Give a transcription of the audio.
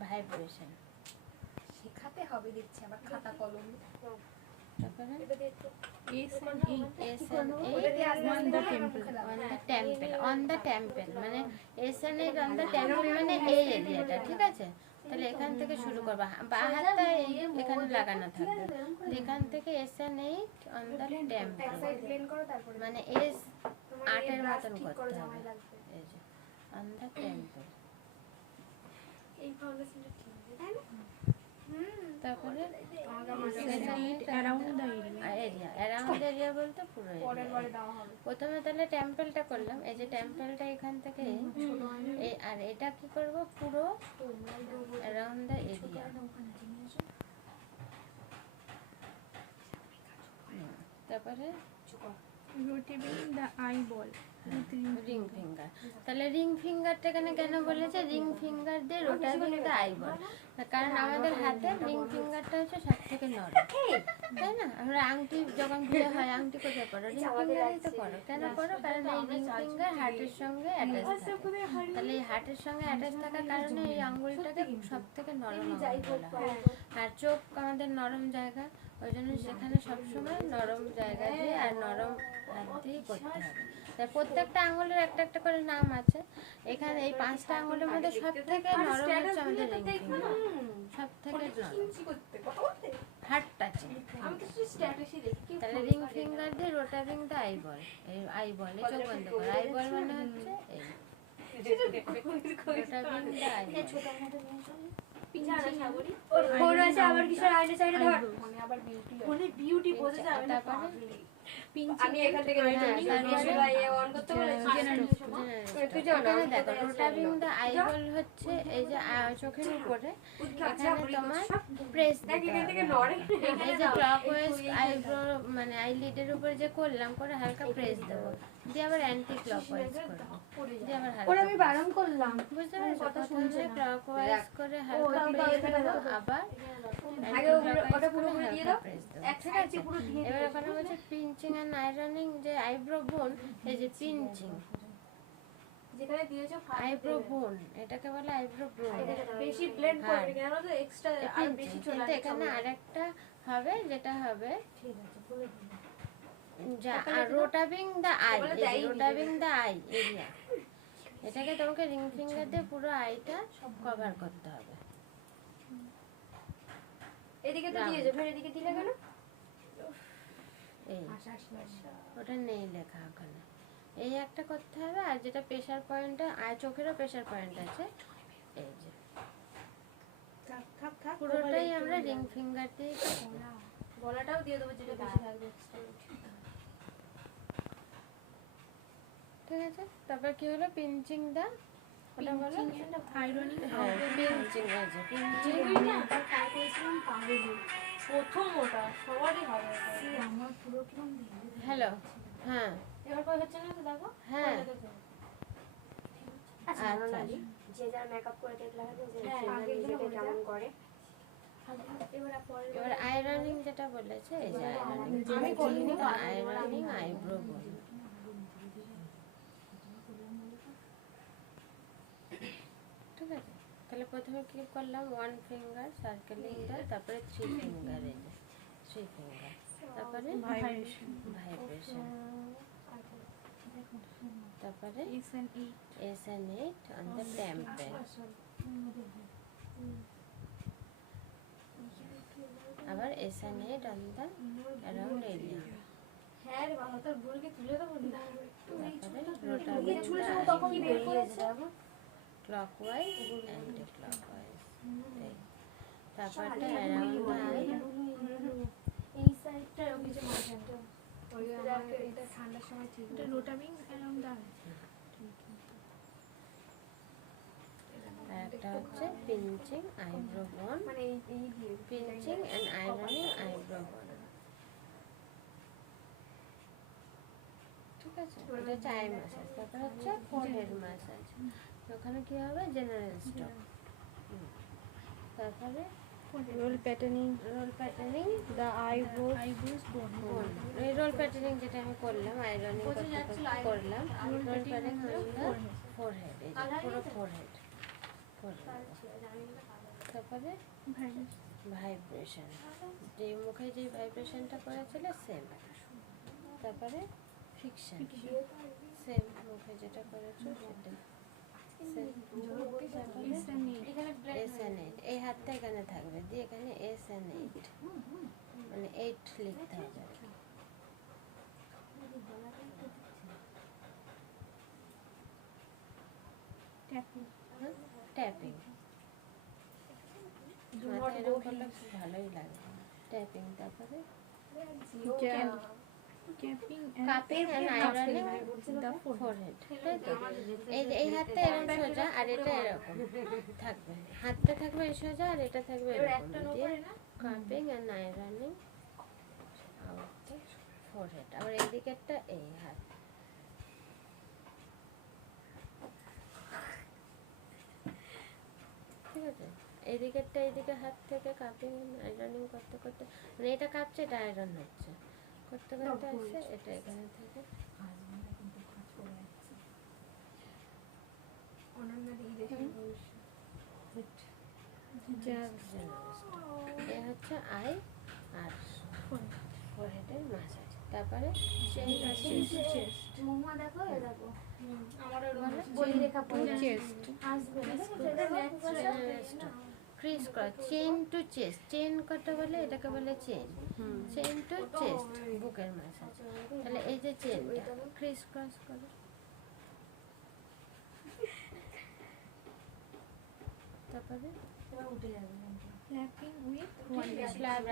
Vibration শেখাতে হবে দেখছি আবার খাতা কলম। তারপরে অন দ্য টেম্পল মানে SN8 অন দ্য টেম্পল মানে এই এরিয়াটা, ঠিক আছে? তাহলে এখান থেকে শুরু করবা, বাঁ হাতটা এখানে লাগানো থাকবে, এখান থেকে SN8 অন দ্য টেম্পল মানে S8 এর মতন করতে হবে, এই যে অন দ্য টেম্পল। তারপরে অ্যারাউন্ড এরিয়া বলতে পুরো প্রথমে তাহলে টেম্পলটা করলাম, এই যে টেম্পলটা এখান থেকে আর এটা কি করব পুরো অ্যারাউন্ড দ্য এরিয়া। তারপরে rotating the eyeball ring finger, তাহলে রিং ফিঙ্গারটা এখানে কেন বলেছে রিং ফিঙ্গার দিয়ে রোটাটিং দ্য আইবল? কারণ আমাদের হাতে রিং ফিঙ্গারটা হচ্ছে সব থেকে নরম, তাই না? আমরা আংটি যখন বিয়ে হয় আংটি কোথায় পড়ো? রিং ফিঙ্গারেই তো পড়ো। কেন পড়ো? কারণ এই রিং ফিঙ্গার হার্টের সঙ্গে অ্যাটাচ থাকে, তাহলে এই হার্টের সঙ্গে অ্যাটাচ থাকার কারণে এই আঙ্গুলটাকে সব থেকে নরম আঙ্গুল বলা হয়। আর চোখ আমাদের নরম জায়গা, ওই জন্য সেখানে সবসময় নরম জায়গা দিয়ে আর নরম হাত দিয়ে করতে হবে। তাই প্রত্যেকটা আঙুলের একটা একটা করে নাম আছে। এখানে এই 5টা আঙুলের মধ্যে সব থেকে নরম হচ্ছে আমাদের রিং ফিঙ্গার, সব থেকে নরম হার্ট টাচিং। তাহলে রিং ফিঙ্গার দিয়ে রোটারিং দ্য আইবল, এই আইবল এই চোখ বন্ধ করে, আইবল মানে হচ্ছে এই রোটারিং দ্য আইবল। আমি এখান থেকে রোটারিং দ্য আইবল হচ্ছে এই যে চোখের উপরে এখানে তোমার প্রেস দিতে হবে। এই যে ক্লকওয়াইজ আইব্রো মানে আইলিডের উপরে যে করলাম করে হালকা প্রেস দেবো, দিয়ে আবার অ্যান্টি ক্লকওয়াইজ করবো, দিয়ে আবার হালকা আমি বারণ করলাম, বুঝতে পেরেছো? কথা শুনছে ক্লকওয়াইজ করে হালকা প্রেস দেবো, আবার এবার ওখানে বলছে পিঞ্চিং এন্ড আয়রনিং যে আইব্রো বোন, এই যে পিঞ্চিং যেখানে দিয়েছো আইব্রো বোন, এটাকে বলে আইব্রো বোন। বেশি ব্লেন্ড করবে কেন তো এক্সট্রা আর বেশি চলে আসে। এখানে আরেকটা হবে যেটা হবে ঠিক আছে বলে দিন যা rotating the eye, rotating the eye area, এটাকে তোমাকে রিং ফিঙ্গার দিয়ে পুরো আইটা কভার করতে হবে। এদিকে তো দিয়েছো, ফের এদিকে দিলে কেন? এই ওটা নেই লেখা ওখানে, এই একটা করতে হবে। আর যেটা প্রেসার পয়েন্ট, আর চোখেরও প্রেসার পয়েন্ট আছে, এই যে পুরোটাই আমরা রিং ফিঙ্গার দিয়ে গলাটাও দিয়ে দেবো যেটা বেশি থাকবে। ঠিক আছে। তারপর কি হলো পিঞ্চিং দা, ওটা বলো আয়রনিং পিঞ্চিং আছে, পিঞ্চিং প্রথম ওটা সবারই হবে আমার পুরো কিরম হ্যালো হ্যাঁ এবার কই হচ্ছে না তো দেখো হ্যাঁ আচ্ছা যে যারা মেকআপ করে দেখলা যে নিজেকে কেমন করে। এবার আয়রনিং যেটা বলেছে এই যে আয়রনিং আইব্রো বোন, ঠিক আছে। তাহলে প্রথমে কি করলাম 1 ফিঙ্গার সার্কেলিংটা, তারপরে 3 ফিঙ্গার, এই যে 3 ফিঙ্গার, তারপরে ভাইব্রেশন, তারপরে SN8 অন দ্য টেম্পল, আবার SN8 on the around area. হ্যাঁ রে বাবা তোর ভুলকে তুলে দেবো না, রোটারিং তখন বের করেছে ক্লকওয়াইজ অ্যান্টি ক্লকওয়াইজ, তারপরটা অ্যারাউন্ড দ্য আই, এই সাইডটা ওই যে মাঝখানটা ওই এটা ঠান্ডার সময় ঠিক এটা রোটাবিং অ্যারাউন্ড দ্য একটা হচ্ছে পিঞ্চিং আইব্রো বোন, মানে এই দিয়ে পিঞ্চিং এন্ড আয়রনিং আইব্রো বোন, ঠিক আছে। এটা হচ্ছে আই ম্যাসাজ। তারপর হচ্ছে ফোরহেড ম্যাসাজ, ওখানে কি হবে জেনারেল স্টক। তারপরে roll patterning the eyebrows bone, এই রোল প্যাটার্নিং যেটা আমি করলাম আয়রনিং করলাম, roll patterning on the forehead, এই যে পুরো ফোরহেড করে নেবো। তারপরে ভাইব্রেশন, যে মুখে যে ভাইব্রেশনটা করেছিল সেম। তারপরে ফিকশন, সেম মুখে যেটা করেছো সেটা সেম। তারপরে এস এই হাতটা এখানে থাকবে, দিয়ে এখানে S&8 মানে 8 লিখতে হবে আর কি। ট্যাপিং মাথায় এরকম করলে খুব ভালোই লাগে, ট্যাপিং। তারপরে কাপিং এন্ড আইরনিং দ্য ফোরহেড, তাই তো? এই হাতটা এরকম সোজা আর এটা এরকম থাকবে, হাতটা থাকবে এই সোজা আর এটা থাকবে এরকম, দিয়ে cupping and ironing out the forehead. আবার এই দিকেরটা এই হাত, ঠিক আছে? এই দিকেরটা এইদিকে হাত থেকে কাপিং আয়রনিং করতে করতে, মানে এটা কাঁপছে এটা আয়রন হচ্ছে, করতে করতে আসছে এটা এখানে থেকে এ হচ্ছে আই আর ফোরহেডের মাসাজ। তারপরে মোমা দেখো, এ দেখো crisscross, chin to chest. Chin করতে বলে এটাকে বলে চেন, চেন টু চেস্ট বুকের মাসাজ। তাহলে এই যে চেনটা ক্রিস ক্রস করো, তারপরে Clapping with one hand.